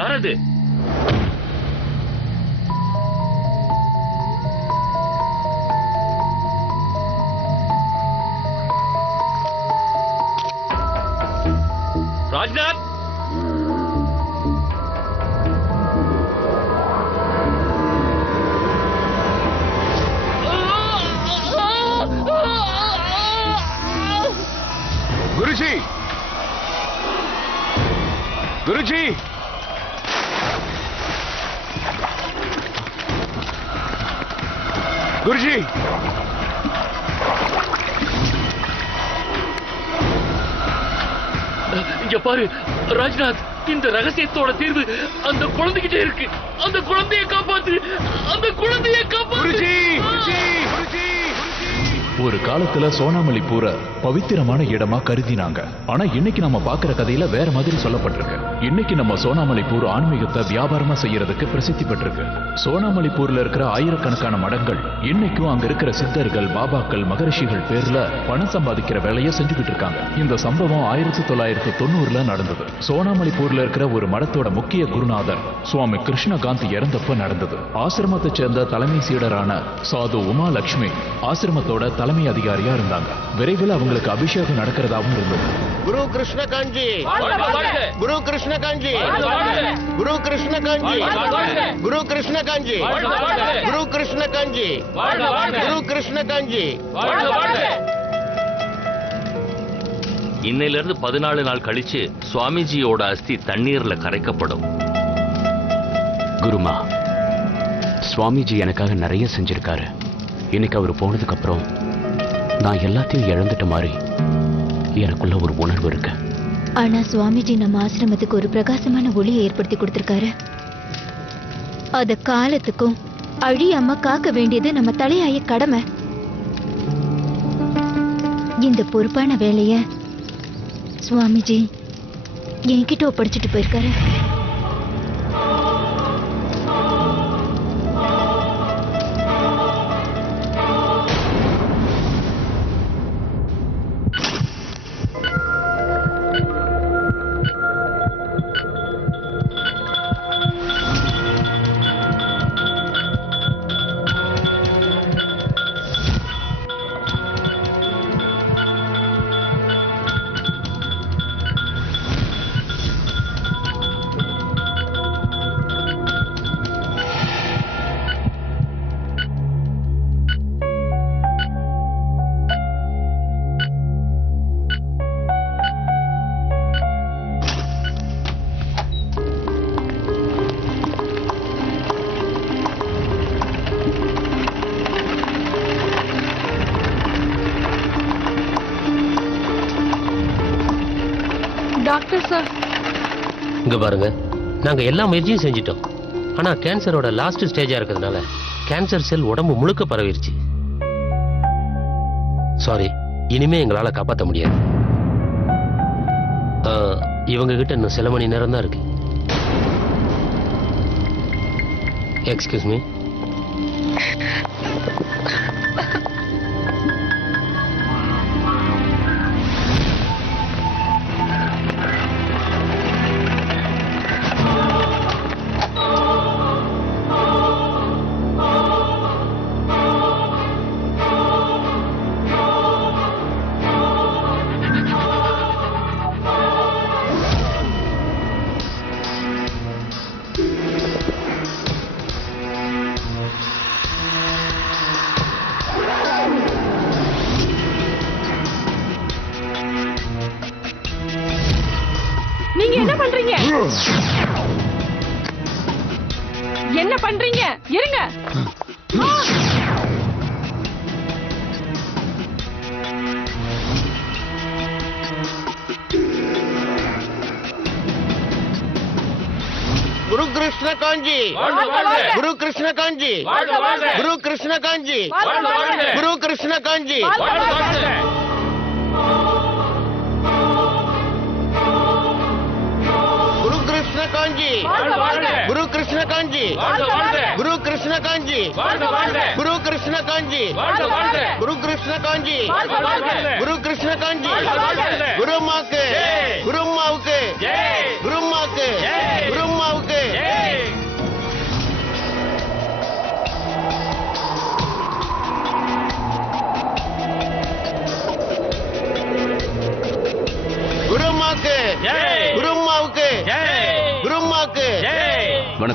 யார் அது? ராஜ்நாத், குருஜி, குருஜி, குருஜி, இங்க பாரு ராஜ்நாத், இந்த ரகசியத்தோட தீர்வு அந்த குழந்தைகிட்ட இருக்கு. அந்த குழந்தையை காப்பாத்து, அந்த குழந்தையை காப்பாத்து. ஒரு காலத்துல சோனாமலிபூர பவித்திரமான இடமா கருதினாங்க. ஆனா இன்னைக்கு நம்ம பாக்குற கதையில வேற மாதிரி சொல்லப்பட்டிருக்கு. இன்னைக்கு நம்ம சோனாமலிபூர் ஆன்மீகத்தை வியாபாரமா செய்யறதுக்கு பிரசித்தி பெற்றிருக்கு. சோனாமலிபூர்ல இருக்கிற ஆயிரக்கணக்கான மடங்கள் இன்னைக்கும் அங்க இருக்கிற சித்தர்கள், பாபாக்கள், மகரிஷிகள் பேர்ல பணம் சம்பாதிக்கிற வேலையை செஞ்சுக்கிட்டு இருக்காங்க. இந்த சம்பவம் 1990 நடந்தது. சோனாமலிபூர்ல இருக்கிற ஒரு மடத்தோட முக்கிய குருநாதர் சுவாமி கிருஷ்ணகாந்த் இறந்தப்ப நடந்தது. ஆசிரமத்தை சேர்ந்த தலைமை சீடரான சாது உமா லட்சுமி ஆசிரமத்தோட தலைமை அதிகாரியா இருந்தாங்க. விரைவில் அவங்களுக்கு அபிஷேகம் நடக்கிறதாவும் இருந்தது. குரு கிருஷ்ணகாந்தி, குரு கிருஷ்ணகாந்தி, குரு கிருஷ்ணகாந்தி, குரு கிருஷ்ணகாந்தி, குரு கிருஷ்ணகாந்தி, குரு கிருஷ்ணகாந்தி. இன்னையில இருந்து 14 நாள் கழிச்சு சுவாமிஜியோட அஸ்தி தண்ணீர்ல கரைக்கப்படும். குருமா, சுவாமிஜி எனக்காக நிறைய செஞ்சிருக்காரு. இன்னைக்கு அவர் போனதுக்கு அப்புறம் நான் எல்லாத்தையும் இழந்துட்ட மாதிரி எனக்குள்ள ஒரு உணர்வு இருக்கு. ஆனா சுவாமிஜி நம்ம ஆசிரமத்துக்கு ஒரு பிரகாசமான ஒளியை ஏற்படுத்தி கொடுத்திருக்காரு. அத காலத்துக்கும் அழியாம காக்க வேண்டியது நம்ம தலையாய கடமை. இந்த பொறுப்பான வேலைய சுவாமிஜி என்கிட்ட ஒப்படைச்சிட்டு போயிருக்காரு. டாக்டர் சார், இங்க பாருங்க, நாங்க எல்லா முயற்சியும் செஞ்சிட்டோம். ஆனா கேன்சரோட லாஸ்ட் ஸ்டேஜா இருக்கிறதுனால கேன்சர் செல் உடம்பு முழுக்க பரவிருச்சு. சாரி, இனிமே எங்களால காப்பாற்ற முடியாது. இவங்க கிட்ட இன்னும் சில மணி நேரம் தான் இருக்கு. Excuse me. நீங்க என்ன பண்றீங்க? என்ன பண்றீங்க? இருங்க. குரு கிருஷ்ணகாந்தி, குரு கிருஷ்ணகாந்தி, குரு கிருஷ்ணகாந்தி, குரு கிருஷ்ணகாந்தி. கிருஷ்ணகாந்தி, குரு கிருஷ்ணகாந்தி, குரு கிருஷ்ணகாந்தி, குரு கிருஷ்ணகாந்தி, குரு கிருஷ்ணகாந்தி, குரு கிருஷ்ணகாந்தி, குருமாக்கு, குருமாவுக்கு, குருமாக்கு, குருமாவுக்கு.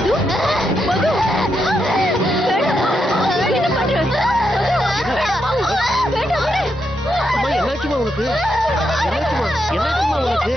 மது மது என்ன பண்ற? வேண்டாம் விடு. அம்மா என்னாச்சுமா உனக்கு? என்னாச்சுமா உனக்கு?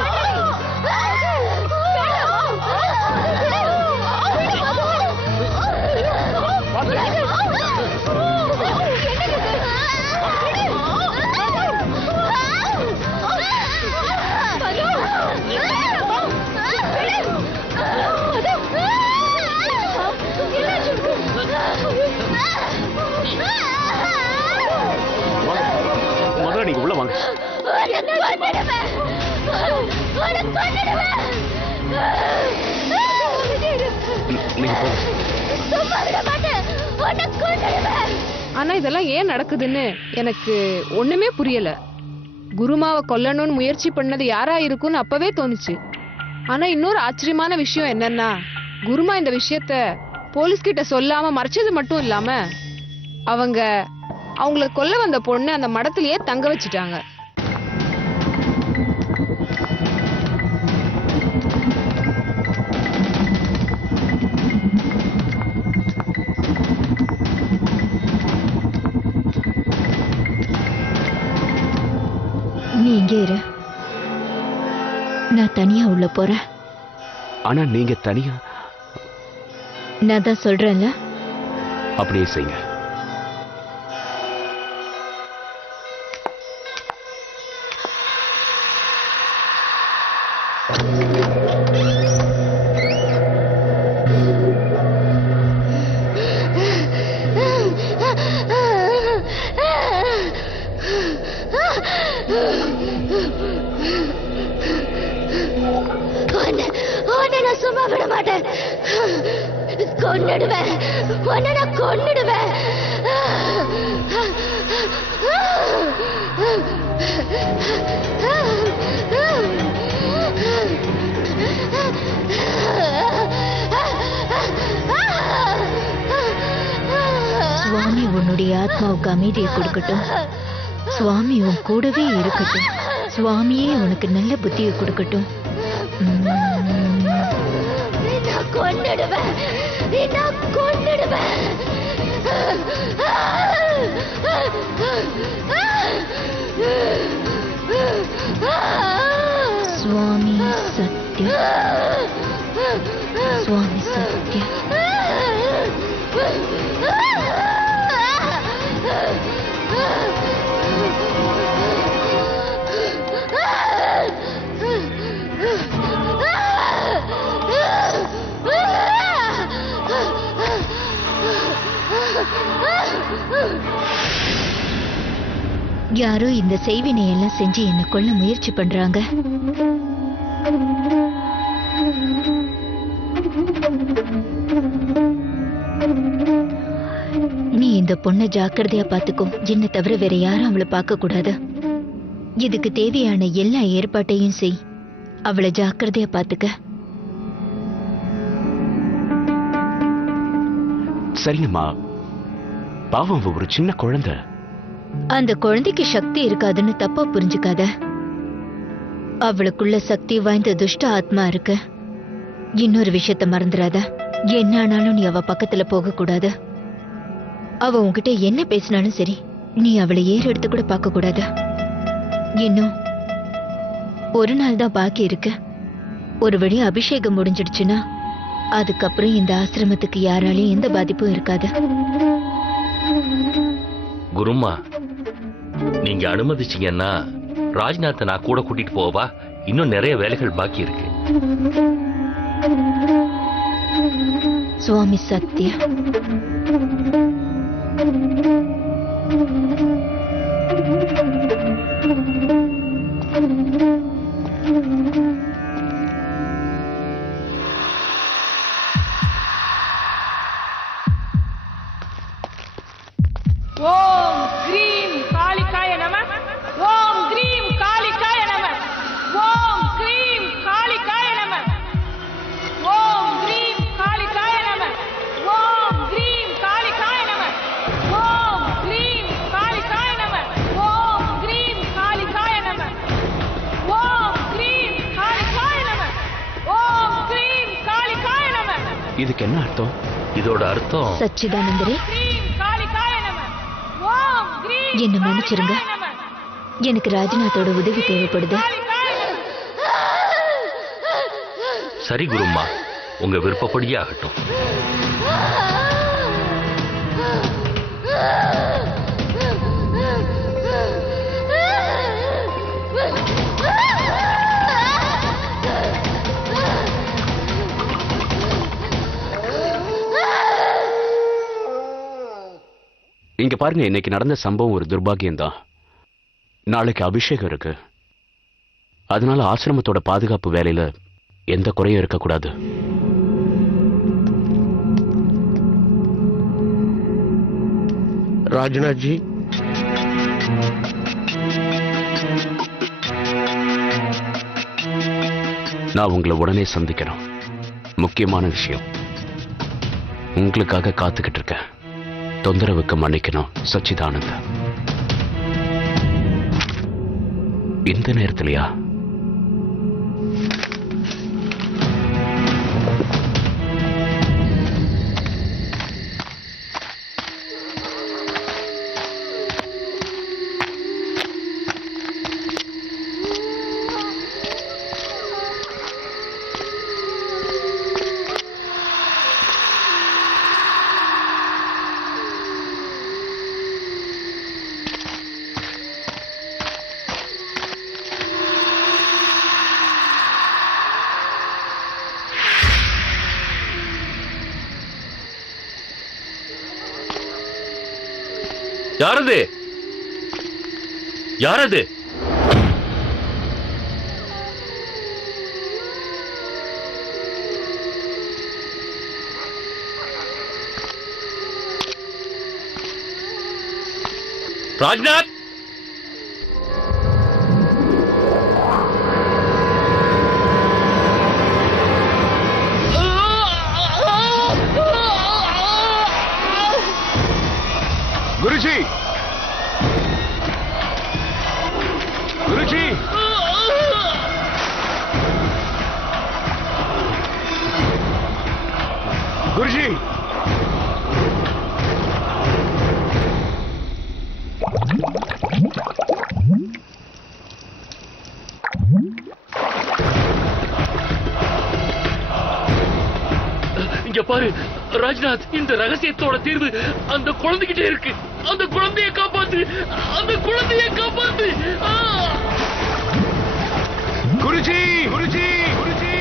முதல்ல நீங்க உள்ள வாங்க. நீங்க போங்க. ஆனா இதெல்லாம் ஏன் நடக்குதுன்னு எனக்கு ஒண்ணுமே புரியல. குருமாவை கொல்லணும்னு முயற்சி பண்ணது யாரா இருக்கும்னு அப்பவே தோணுச்சு. ஆனா இன்னொரு ஆச்சரியமான விஷயம் என்னன்னா, குருமா இந்த விஷயத்த போலீஸ் கிட்ட சொல்லாம மறைச்சது மட்டும் இல்லாம அவங்கள கொல்ல வந்த பொண்ணு அந்த மடத்திலேயே தங்க வச்சுட்டாங்க. நீ இங்கே இரு, நான் தனியா உள்ள போறேன். ஆனா நீங்க தனியா? நான் தான் சொல்றேன்ல. அப்படியே செய்யுங்க. நான் சும்மா விட மாட்டேன். கொன்னுடுவேன், நான் கொன்னுடுவேன். சுவாமி உன்னுடைய ஆத்மாவுக்கு அமைதியை கொடுக்கட்டும். சுவாமி உன் கூடவே இருக்கட்டும். சுவாமியே உனக்கு நல்ல புத்தியை கொடுக்கட்டும். கொன்னுடுவேன், கொன்னுடுவேன். சுவாமி சத்ய, சுவாமி சத்ய. யாரோ இந்த செய்வினை எல்லாம் செஞ்சு என்ன கொல்ல முயற்சி பண்றாங்க. நீ இந்த பொண்ணை ஜாக்கிரதையா பாத்துக்கோ. என்ன தவிர வேற யாரும் அவளை பார்க்க கூடாது. இதுக்கு தேவையான எல்லா ஏற்பாட்டையும் செய். அவளை ஜாக்கிரதையா பாத்துக்க. சரிங்கம்மா. பாவம், ஒரு சின்ன குழந்தை. அந்த குழந்தைக்கு சக்தி இருக்காதுன்னு தப்பா புரிஞ்சுக்காத. அவளுக்குள்ள சக்தி வாய்ந்த துஷ்ட ஆத்மா இருக்கு. இன்னொரு விஷயத்த மறந்துடாத. என்ன ஆனாலும் நீ அவ பக்கத்துல போக கூடாது. அவ உன்கிட்ட என்ன பேசினாலும் சரி, நீ அவளை ஏறு எடுத்து கூட பார்க்க கூடாது. இன்னும் ஒரு நாள் தான் பாக்கி இருக்கு. ஒரு வழி அபிஷேகம் முடிஞ்சிடுச்சுன்னா அதுக்கப்புறம் இந்த ஆசிரமத்துக்கு யாராலையும் எந்த பாதிப்பும் இருக்காது. குருமா, நீங்க அனுமதிச்சீங்கன்னா ராஜ்நாத்தை நான் கூட கூட்டிட்டு போவா. இன்னும் நிறைய வேலைகள் பாக்கி இருக்கு. சுவாமி சத்ய. ஓம் கிரீம் காளிகாய நமः. ஓம் கிரீம் காளிகாய நமः. ஓம் கிரீம் காளிகாய நமः. ஓம் கிரீம் காளிகாய நமः. ஓம் கிரீம் காளிகாய நமः. ஓம் கிரீம் காளிகாய நமः. ஓம் கிரீம் காளிகாய நமः. ஓம் கிரீம் காளிகாய இதுக்கு என்ன அர்த்தம்? இதோட அர்த்தம் சச்சிதானந்தரே, க்ரீம் காளிகாய நமः. ஓம் க்ரீம் என்னை மன்னிச்சிருங்க. காளிகாய நமः. எனக்கு ராஜ்நாத்தோட உதவி தேவைப்படுது. காளிகாய நமः. சரி குரும்மா, உங்க விருப்பப்படியே ஆகட்டும். இங்க பாருங்க, இன்னைக்கு நடந்த சம்பவம் ஒரு துர்பாகியம்தான். நாளைக்கு அபிஷேகம் இருக்கு. அதனால ஆசிரமத்தோட பாதுகாப்பு வேலையில எந்த குறையும் இருக்கக்கூடாது. ராஜ்நாத்ஜி, நான் உங்களை உடனே சந்திக்கணும். முக்கியமான விஷயம். உங்களுக்காக காத்துக்கிட்டு இருக்கேன். தொந்தரவுக்கு மன்னிக்கணும் சச்சிதானந்த். இந்த நேரத்திலயா? யாரது? யாரது? ராஜ்நாத், குருஜி, குருஜி, குருஜி, இங்க பாரு ராஜ்நாத், இந்த ரகசியத்தோட தீர்வு அந்த குழந்தைகிட்டே இருக்கு. அந்த குழந்தையை காப்பாத்து, அந்த குழந்தையை காப்பாத்து. குருஜி, குருஜி, குருஜி.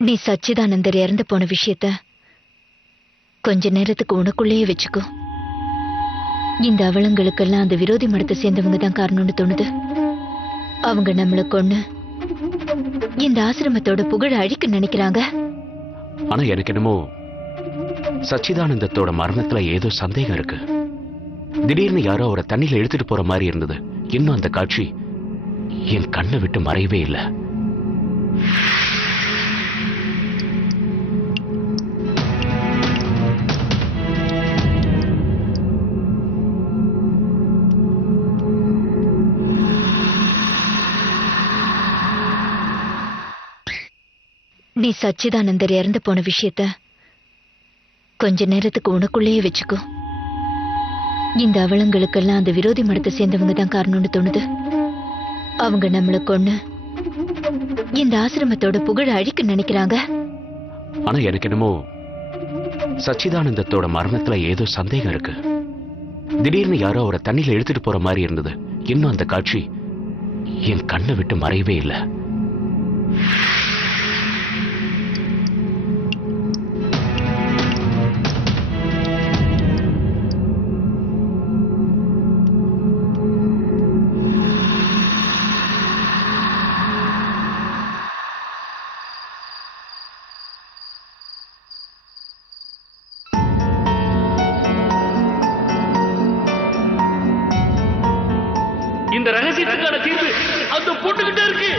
நீ சச்சிதானந்தர் இறந்து போன விஷயத்த கொஞ்ச நேரத்துக்கு உனக்குள்ளேயே வச்சுக்கோ. இந்த அவலங்களுக்கெல்லாம் அந்த விரோதி மடத்தை சேர்ந்தவங்க தான் காரணம்னு தோணுது. அவங்க நம்மளை கொன்னு இந்த ஆசிரமத்தோட புகழ அழிக்க நினைக்கிறாங்க. ஆனா எனக்கு என்னமோ சச்சிதானந்தத்தோட மரணத்துல ஏதோ சந்தேகம் இருக்கு. திடீர்னு யாரோ அவரை தண்ணியில எடுத்துட்டு போற மாதிரி இருந்தது. இன்னும் அந்த காட்சி என் கண்ணை விட்டு மறையவே இல்லை. நீ சச்சிதானந்தர் இறந்து போன விஷயத்த கொஞ்ச நேரத்துக்கு உனக்குள்ளேயே வச்சுக்கோ. இந்த அவலங்களுக்கெல்லாம் அந்த விரோதி மடத்தை சேர்ந்தவங்க தான் காரணம்னு தோணுது. அவங்க நம்மளை கொன்னு இந்த ஆசிரமத்தோட புகழ அழிக்க நினைக்கிறாங்க. ஆனா எனக்கு என்னமோ சச்சிதானந்தத்தோட மரணத்துல ஏதோ சந்தேகம் இருக்கு. திடீர்னு யாரோ அவரை தண்ணியில எடுத்துட்டு போற மாதிரி இருந்தது. இன்னும் அந்த காட்சி என் கண்ணை விட்டு மறையவே இல்லை. இந்த ரகசியத்துக்கான தீர்வு அந்த பொண்ணுகிட்ட இருக்கு.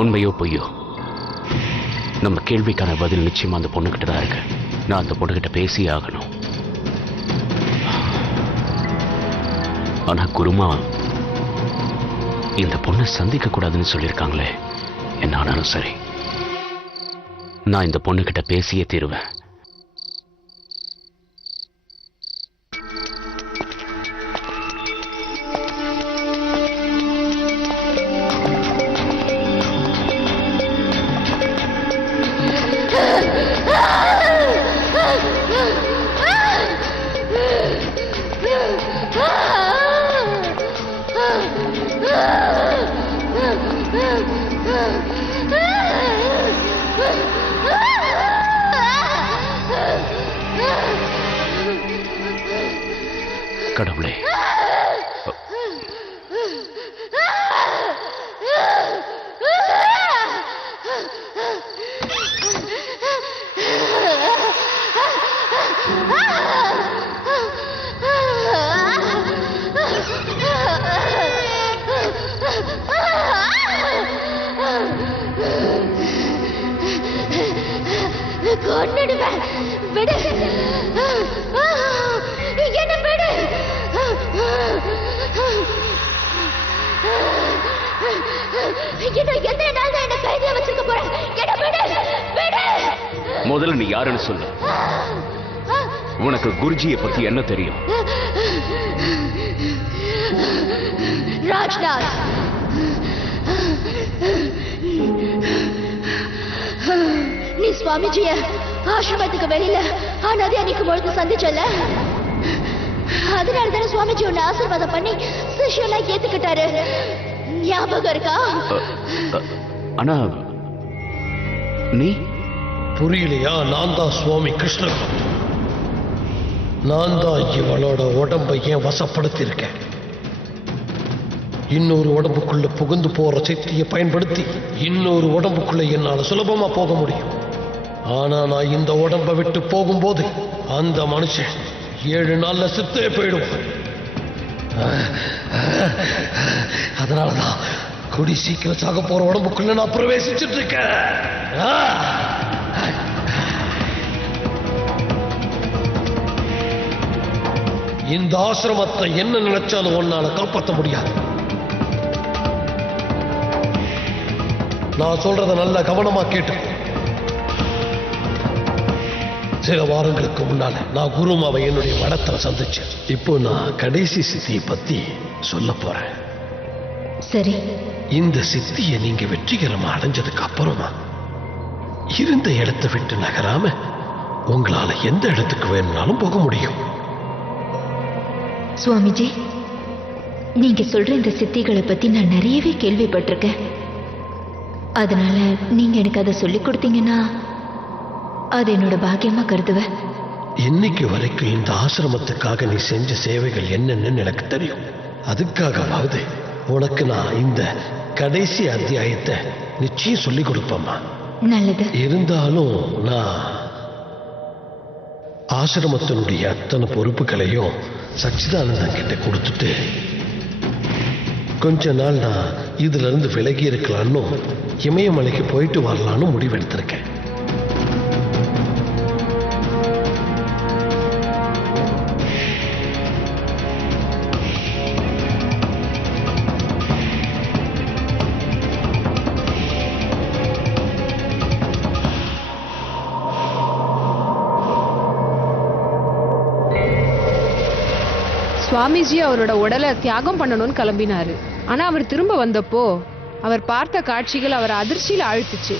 உண்மையோ பொய்யோ நம்ம கேள்விக்கான பதில் நிச்சயமா அந்த பொண்ணுகிட்ட தான் இருக்கு. நான் அந்த பொண்ணுகிட்ட பேசியே ஆகணும். ஆனா குருமா இந்த பொண்ணை சந்திக்க கூடாதுன்னு சொல்லியிருக்காங்களே. என்ன ஆனாலும் சரி, நான் இந்த பொண்ணுகிட்ட பேசியே தீருவேன். கடவுளே, கொன்னுடுவேன். விடு, என்ன விடு. இன்னும் எத்தனை நாள் தான் என்ன கைதியா வச்சிருக்க போறேன்? என்ன விடு, விடு. முதல்ல நீ யாருன்னு சொல்லு. உனக்கு குருஜியை பத்தி என்ன தெரியும்? ராஜ்நாத், நீ சுவாமிஜிய ஆசிரமத்துக்கு வெளியில அனாதை அன்னைக்கு பொழுது சந்திச்சல. அதனால தானே சுவாமிஜி உன்னை ஆசீர்வாதம் பண்ணி சிஷ்யெல்லாம் ஏத்துக்கிட்டாரு. ஞாபகம் இருக்கா? ஆனா நீ புரியலையா? நான் தான் சுவாமி கிருஷ்ணன். நான் தான் இவளோட உடம்பை ஏன் வசப்படுத்தியிருக்கேன். இன்னொரு உடம்புக்குள்ள புகுந்து போற சக்தியை பயன்படுத்தி இன்னொரு உடம்புக்குள்ள என்னால சுலபமா போக முடியும். ஆனா நான் இந்த உடம்பை விட்டு போகும்போது அந்த மனுஷன் 7 நாள்ல செத்தே போயிடுவான். அதனாலதான் குடி சீக்கிரம் சாக போற உடம்புக்குள்ள நான் பிரவேசிச்சுட்டு இருக்கேன். இந்த ஆசிரமத்தை என்ன நினைச்சாலும் உன்னால காப்பாற்ற முடியாது. நான் சொல்றத நல்ல கவனமா கேட்டு. சில வாரங்களுக்கு முன்னால நான் குருமாவை என்னுடைய மடத்துல சந்திச்சேன். இப்போ நான் கடைசி சித்தியை பத்தி சொல்ல போறேன். சரி. இந்த சித்தியை நீங்க வெற்றிகரமா அடைஞ்சதுக்கு அப்புறமா இருந்த இடத்தை விட்டு நகராம உங்களால எந்த இடத்துக்கு வேணும்னாலும் போக முடியும். சுவாமிஜி, நீங்க சொல்ற இந்த சித்திகளை பத்தி நான் நிறையவே கேள்விப்பட்டிருக்கேன். அதனால நீங்க எனக்கு அதை சொல்லி கொடுத்தீங்கன்னா அது என்னோட பாக்கியமா கருதுவேன். இன்னைக்கு வரைக்கும் இந்த ஆசிரமத்துக்காக நீ செஞ்ச சேவைகள் என்னன்னு எனக்கு தெரியும். அதுக்காகவாவது உனக்கு நான் இந்த கடைசி அத்தியாயத்தை நிச்சயம் சொல்லி கொடுப்பேம்மா. நல்லது. இருந்தாலும் நான் ஆசிரமத்தினுடைய அத்தனை பொறுப்புகளையும் சச்சிதானந்தன் கிட்ட கொடுத்துட்டு கொஞ்ச நாள் நான் இதுல இருந்து விலகி இருக்கலான்னு இமயமலைக்கு போயிட்டு வரலான்னு முடிவெடுத்திருக்கேன். சுவாமிஜி அவரோட உடலை தியாகம் பண்ணணும்னு கிளம்பினாரு. ஆனா அவர் திரும்ப வந்தப்போ அவர் பார்த்த காட்சிகள் அவரை அதிர்ச்சியில ஆழ்த்துச்சு.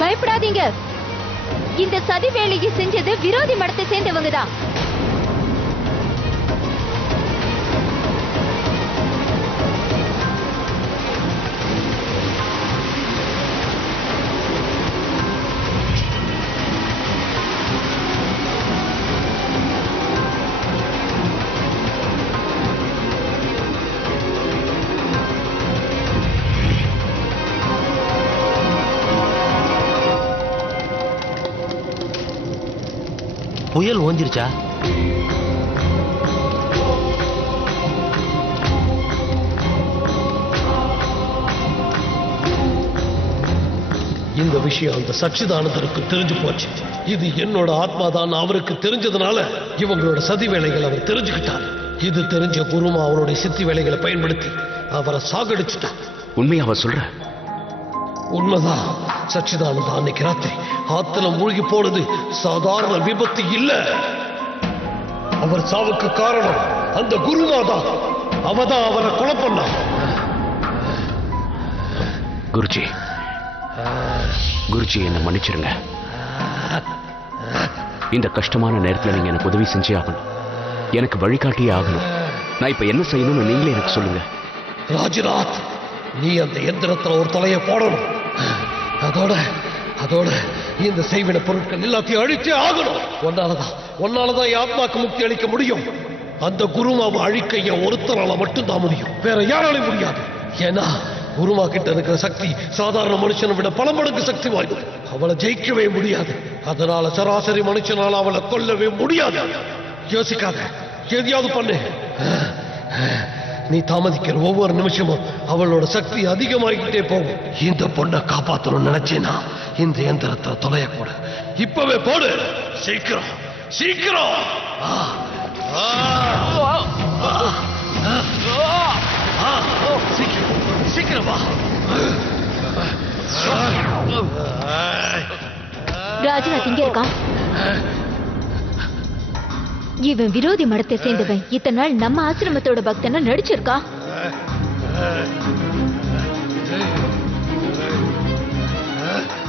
பயப்படாதீங்க. இந்த சதி வேலையை செஞ்சது விரோதி மடத்தை சேர்ந்தவங்க தான். புயல் ஓஞ்சிருச்சா? இந்த விஷயம் அந்த சச்சிதானந்தருக்கு தெரிஞ்சு போச்சு. இது என்னோட ஆத்மாதான் அவருக்கு தெரிஞ்சதுனால இவங்களோட சதி வேலைகளை அவர் தெரிஞ்சுக்கிட்டார். இது தெரிஞ்ச குருமா அவருடைய சித்தி வேலைகளை பயன்படுத்தி அவரை சாகடிச்சுட்டார். உண்மையா அவ சொல்ற? உண்மைதான். சச்சிதானந்தா அன்னைக்கு ராத்திரி ஆத்துல மூழ்கி போனது சாதாரண விபத்து இல்ல. அவர் சாவுக்கு காரணம் அந்த குருமாதான். அவதான் அவரை கொலை பண்ணா. குருஜி, குருஜி என்ன மன்னிச்சிருங்க. இந்த கஷ்டமான நேரத்துல நீங்க எனக்கு உதவி செஞ்சே ஆகணும். எனக்கு வழிகாட்டியே ஆகணும். நான் இப்ப என்ன செய்யணும்னு நீங்களே எனக்கு சொல்லுங்க. ராஜ்நாத், நீ அந்த எந்திரத்துல ஒரு தலையை போடணும். அதோட இந்த செய்வின பொருட்கள் எல்லாத்தையும் அழிச்சே ஆகணும். ஒன்னாலதான் என் ஆத்மாக்கு முக்தி அளிக்க முடியும். அந்த குருமாவை அழிக்க என் ஒருத்தரால மட்டும்தான் முடியும், வேற யாராலையும் முடியாது. ஏன்னா குருமா கிட்ட இருக்கிற சக்தி சாதாரண மனுஷனை விட பல மடங்கு சக்தி வாய்ந்தது. அவளை ஜெயிக்கவே முடியாது. அதனால சராசரி மனுஷனால அவளை கொல்லவே முடியாது. யோசிக்காத, எதையாவது பண்ணு. நீ தாமதிக்கிற ஒவ்வொரு நிமிஷமும் அவளோட சக்தி அதிகமாகிக்கிட்டே போகும். இந்த பொண்ணை காப்பாற்றணும்னு நினைச்சேனா இந்த எந்திரத்தை தொலைய போடு. இப்பவே போடு. சீக்கிரம் சீக்கிரம். சீக்கிரம் வா. ராஜ்நாத் இங்க இருக்கான். இவன் விரோதி மடத்தை சேர்ந்தவன். இத்தனை நாள் நம்ம ஆசிரமத்தோட பக்தனா நடிச்சிருக்கா.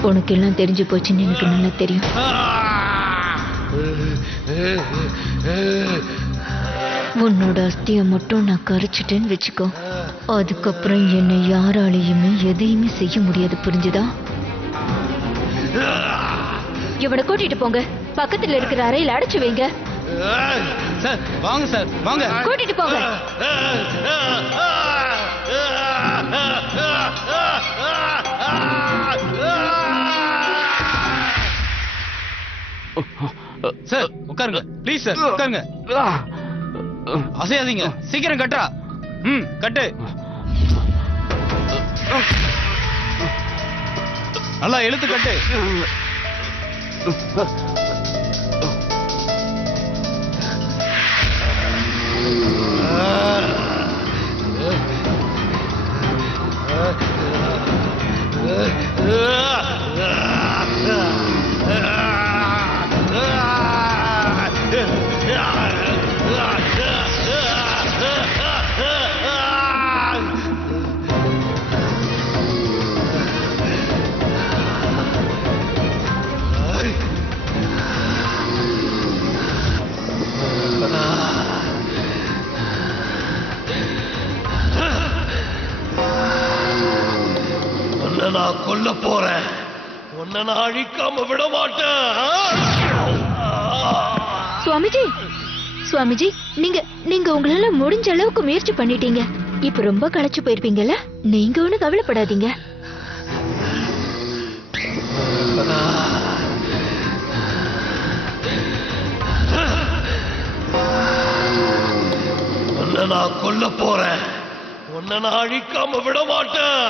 உனக்கு எல்லாம் தெரிஞ்சு போச்சுன்னு எனக்கு நல்லா தெரியும். உன்னோட அஸ்தியை மட்டும் நான் கரைச்சிட்டேன்னு வச்சுக்கோ. அதுக்கப்புறம் என்னை யாராலையுமே எதையுமே செய்ய முடியாது, புரிஞ்சுதா? இவனை கூட்டிட்டு போங்க. பக்கத்துல இருக்கிற அறையில் அடைச்சு வைங்க. சார் வாங்க, சார் வாங்க, கூட்டிட்டு போங்க. சார் உட்காருங்க ப்ளீஸ். சார் உட்காருங்க, அசையாதீங்க. சீக்கிரம் கட்டா. கட்டு. நல்லா இழுத்து கட்டு. நான் கொல்ல போறேன். உன்னை நான் அழிக்காம விட மாட்டேன். சுவாமிஜி, சுவாமிஜி, நீங்க உங்களால முடிஞ்ச அளவுக்கு முயற்சி பண்ணிட்டீங்க. இப்ப ரொம்ப களைச்சு போயிருப்பீங்கல்ல. நீங்க ஒண்ணு கவலைப்படாதீங்க. உன்னை நான் கொல்ல போறேன். உன்னை நான் அழிக்காம விட மாட்டேன்.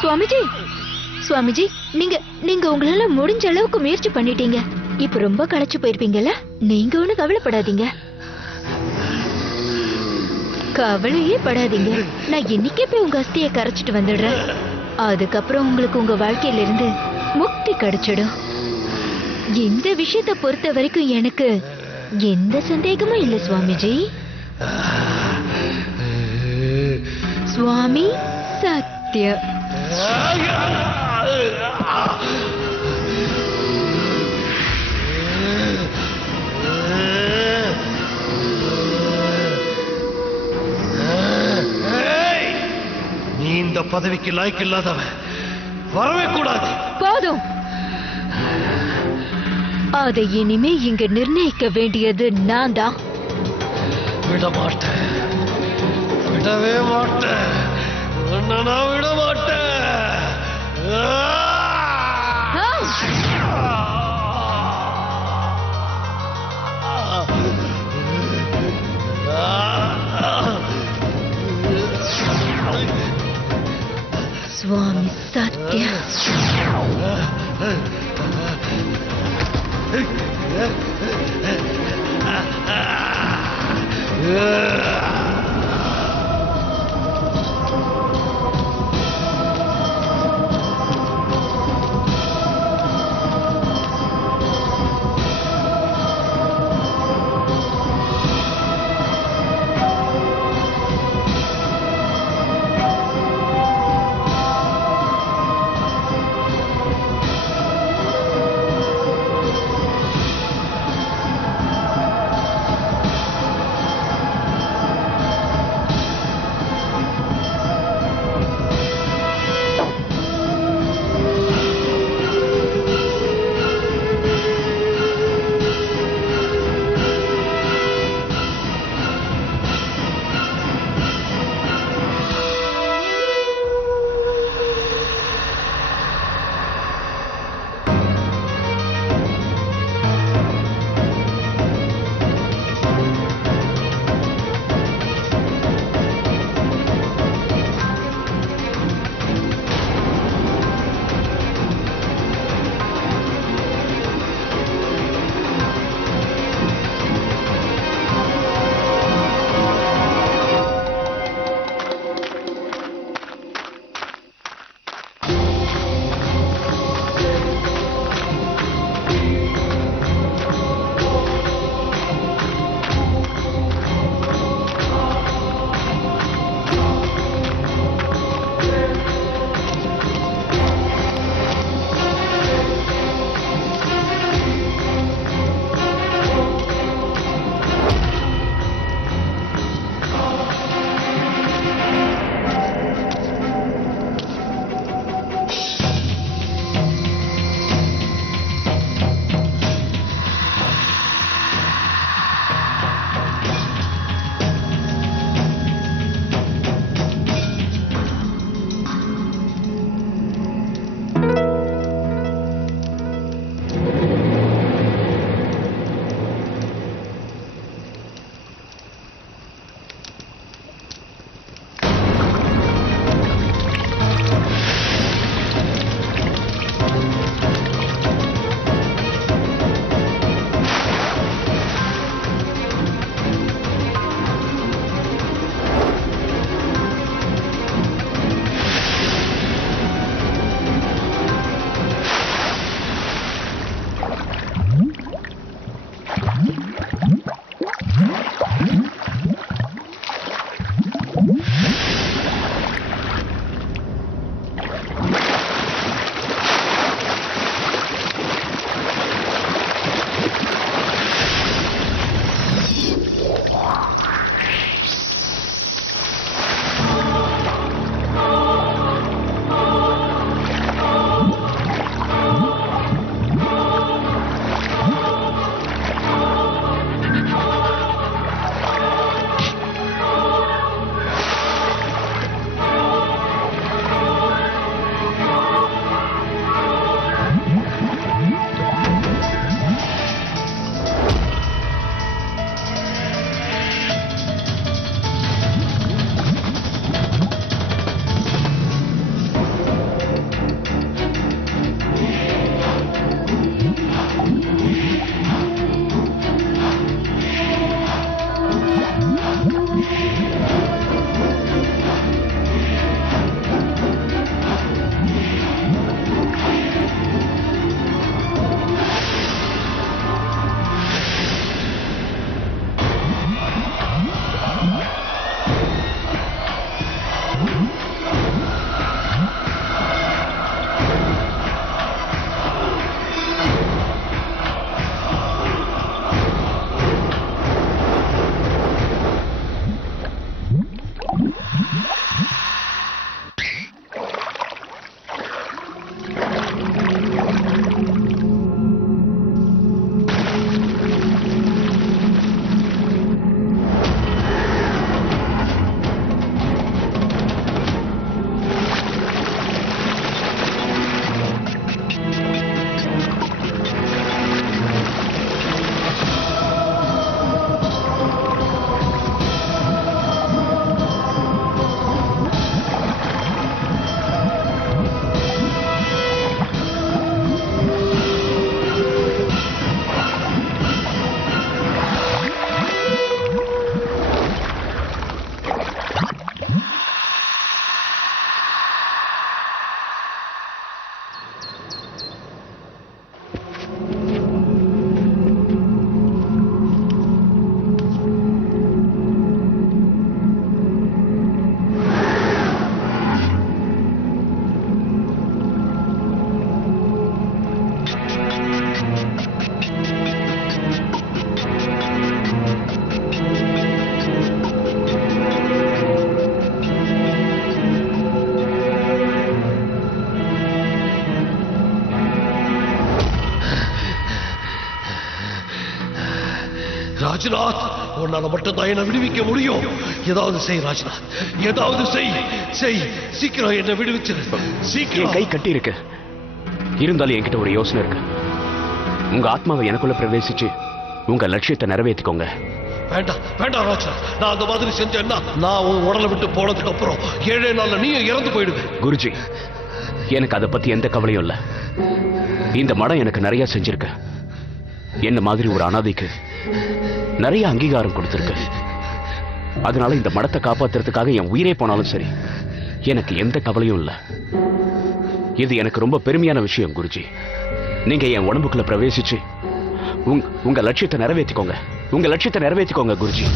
சுவாமிஜி, சுவாமிஜி, நீங்க உங்களால முடிஞ்ச அளவுக்கு முயற்சி பண்ணிட்டீங்க. இப்ப ரொம்ப களைச்சு போயிருப்பீங்கல்ல. நீங்க ஒண்ணு கவலைப்படாதீங்க. கவலையே படாதீங்க. நான் இன்னைக்கே போய் உங்க அஸ்தியை கரைச்சிட்டு வந்துடுறேன். அதுக்கப்புறம் உங்களுக்கு உங்க வாழ்க்கையில இருந்து முக்தி கிடைச்சிடும். இந்த விஷயத்தை பொறுத்த வரைக்கும் எனக்கு எந்த சந்தேகமும் இல்லை சுவாமிஜி. சுவாமி சத்ய. நீ இந்த பதவிக்கு லாய்க்கு இல்லாதவன், வரவே கூடாது. போதும். அதை இனிமே இங்க நிர்ணயிக்க வேண்டியது நான் தான். விட மாட்டேன், விடவே மாட்டேன். உன்னை நான் விட மாட்டேன். சுவாமி சத்யா. ராஜ்நாத், உன்னால மட்டும்தான் என்னை விடுவிக்க முடியும். ஏதாவது செய் ராஜ்நாத், ஏதாவது செய். சீக்கிரம் என்னை விடுவிச்சிரு. என் கை கட்டி இருக்கு. இருந்தாலும் என்கிட்ட ஒரு யோசனை இருக்கு. உங்க ஆத்மாவை எனக்குள்ள பிரவேசிச்சு உங்க லட்சியத்தை நிறைவேற்றிக்கோங்க. வேண்டாம் ராஜா, நான் அந்த மாதிரி செஞ்சேன்னா நான் உன் உடலை விட்டு போனதுக்கு அப்புறம் 7 நாள்ல நீயும் இறந்து போயிடுவேன். குருஜி, எனக்கு அதை பத்தி எந்த கவலையும் இல்ல. இந்த மடம் எனக்கு நிறைய செஞ்சிருக்கு. என்ன மாதிரி ஒரு அனாதைக்கு நிறைய அங்கீகாரம் கொடுத்திருக்கு. அதனால இந்த மடத்தை காப்பாத்துறதுக்காக என் உயிரே போனாலும் சரி, எனக்கு எந்த கவலையும் இல்ல. இது எனக்கு ரொம்ப பெருமையான விஷயம் குருஜி. நீங்க என் உடம்புக்குள்ள பிரவேசிச்சு உங்க லட்சியத்தை நிறைவேற்றிக்கோங்க குருஜி.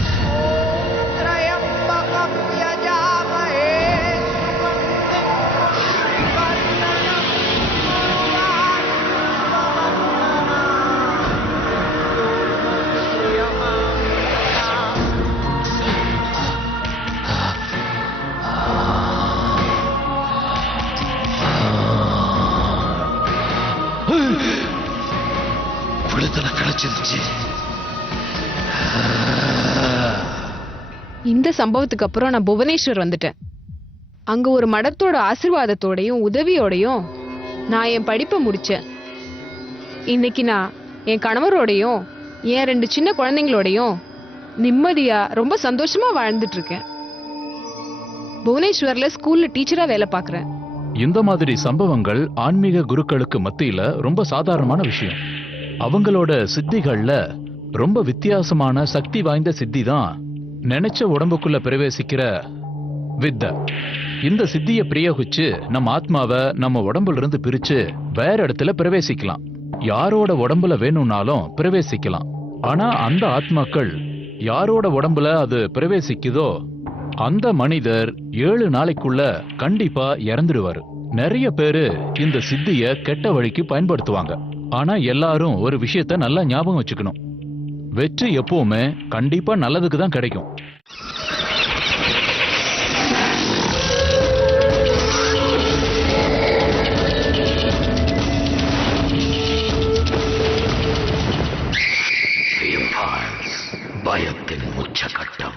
விடுதலை கிடைச்சிருச்சு. இந்த சம்பவத்துக்கு அப்புறம் நான் புவனேஸ்வர் வந்துட்டேன். அங்க ஒரு மடத்தோட ஆசீர்வாதத்தோடையும் உதவியோடையும் நான் என் படிப்பை முடிச்சேன். இன்னைக்கு நான் என் கணவரோடையும் என் 2 சின்ன குழந்தைங்களோடையும் நிம்மதியா ரொம்ப சந்தோஷமா வாழ்ந்துட்டு இருக்கேன். புவனேஸ்வர்ல ஸ்கூல்ல டீச்சரா வேலை பார்க்கறேன். இந்த மாதிரி சம்பவங்கள் ஆன்மீக குருக்களுக்கு மத்தியில ரொம்ப சாதாரணமான விஷயம். அவங்களோட சித்திகள்ல ரொம்ப வித்தியாசமான சக்தி வாய்ந்த சித்தி தான் நினைச்ச உடம்புக்குள்ள பிரவேசிக்கிற வித்தை. இந்த சித்தியை பிரயோகிச்சு நம்ம ஆத்மாவை நம்ம உடம்புல இருந்து பிரிச்சு வேற இடத்துல பிரவேசிக்கலாம். யாரோட உடம்புல வேணும்னாலும் பிரவேசிக்கலாம். ஆனா அந்த ஆத்மாக்கள் யாரோட உடம்புல அது பிரவேசிக்குதோ அந்த மனிதர் 7 நாளைக்குள்ள கண்டிப்பா இறந்துடுவாரு. நிறைய பேரு இந்த சித்திய கெட்ட வழிக்கு பயன்படுத்துவாங்க. ஆனா எல்லாரும் ஒரு விஷயத்த நல்லா ஞாபகம் வச்சுக்கணும். வெற்றி எப்பவுமே கண்டிப்பா நல்லதுக்கு தான் கிடைக்கும். பயத்தின் உச்சகட்டம்.